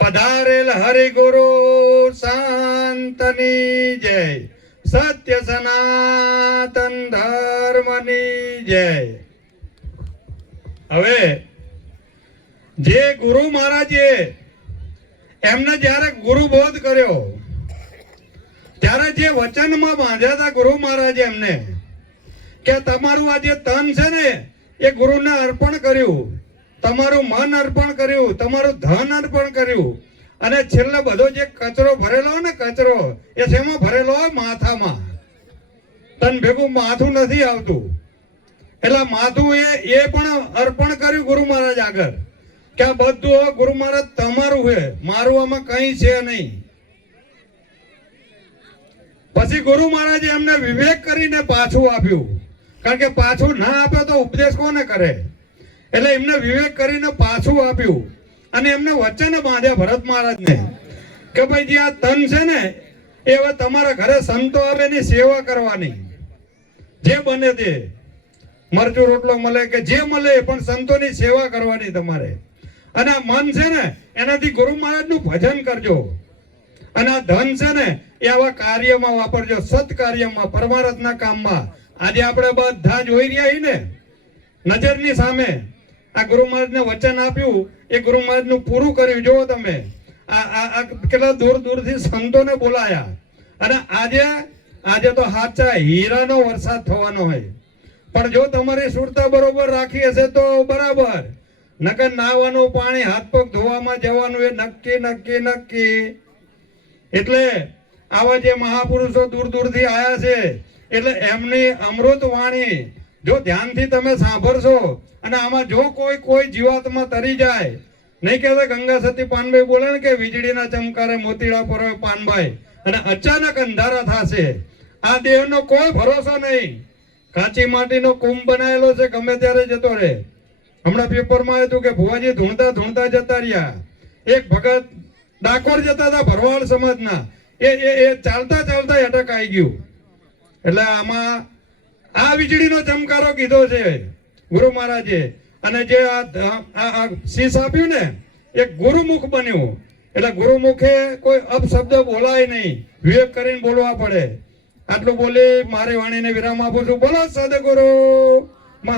પધારેલ હરિગુરુ શાંતની જય, સત્ય સનાતન ધર્મની જય. હવે જે ગુરુ મહારાજે એમને જ્યારે ગુરુબોધ કર્યો ત્યારે જે વચનમાં બાંધ્યા હતા ગુરુ મહારાજે એમને કે તમારું આ જે તન છે ને એ ગુરુને અર્પણ કર્યું, તમારું મન અર્પણ કર્યું, તમારું ધન અર્પણ કર્યું, અને છેલ્લે બધો જે કચરો ભરેલો હોય ને કચરો એ શેમાં ભરેલો હોય? માથામાં. તન ભેગું માથું નથી આવતું એટલે માથું એ પણ અર્પણ કર્યું ગુરુ મહારાજ આગળ કે આ બધું ગુરુ મહારાજ તમારું છે, મારું આમાં કઈ છે નહીં. પછી ગુરુ મહારાજે એમને વિવેક કરીને પાછું આપ્યું, કારણ કે પાછું ના આપે તો ઉપદેશ કોને કરે? એટલે એમને વિવેક કરીને પાછું આપ્યું અને એમને વચન બાંધ્યા ભરત મહારાજને કે ભાઈ જે આ તન છે ને એ હવે તમારા ઘરે સંતો આવે એની સેવા કરવાની, જે બને તે મરચું રોટલો મળે કે જે મળે પણ સંતોની સેવા કરવાની તમારે. અને આ મન છે ને એનાથી ગુરુ મહારાજનું ભજન કરજો, અને આ ધન છે ને એ આવા કાર્યમાં વાપરજો, સત કાર્યમાં, પરમાર્થના કામમાં. આજે આપણે બધા જોઈ રહ્યા ને નજરની સામે આ ગુરુ મહારાજને વચન આપ્યું, એ ગુરુ મહારાજનું પૂરું કર્યું. જો તમે આ કેટલા દૂર દૂરથી સંતોને બોલાયા, અને આજે તો સાચા હીરાનો વરસાદ થવાનો હોય. પણ જો તમારી સુરતા બરોબર રાખી હશે તો બરાબર, નકર નાવાનું પાણી હાથ પગ ધોવામાં જવાનું એ નક્કી નક્કી નક્કી. એટલે આવા જે મહાપુરુષો દૂર દૂરથી આવ્યા છે એટલે એમની અમૃત વાણી જો ધ્યાનથી તમે સાંભળશો, અને આમાં જો કોઈ જીવાતમાં તરી જાય, નહીં કહેતા ગંગા સતી પાનભાઈ બોલે ને કે વીજળીના ચમકારે મોતીડા પરોવે પાનભાઈ, અને અચાનક અંધારા થશે. આ દેહનો કોઈ ભરોસો નહીં. કાચી માટીનો કુંભ બનાવેલો છે, ગમે ત્યારે જતો રહે. હમણાં પેપરમાં આવ્યું હતું કે ભુવાજી ધૂણતા ધૂણતા જતા રહ્યા. એક ભગત ડાકોર જતા હતા ભરવાડ સમાજના, એ ચાલતા ચાલતા અટક આવી ગયું. એટલે આમાં આ વીજળીનો ચમકારો કીધો છે ગુરુ મહારાજે, અને જે આ શીશ આપ્યું ને એ ગુરુમુખ બન્યું. એટલે ગુરુમુખે કોઈ અપશબ્દ બોલાય નહીં, વિવેક કરીને બોલવા પડે. આટલું બોલી મારી વાણીને વિરામ આપું છું. બોલો સદગુરુ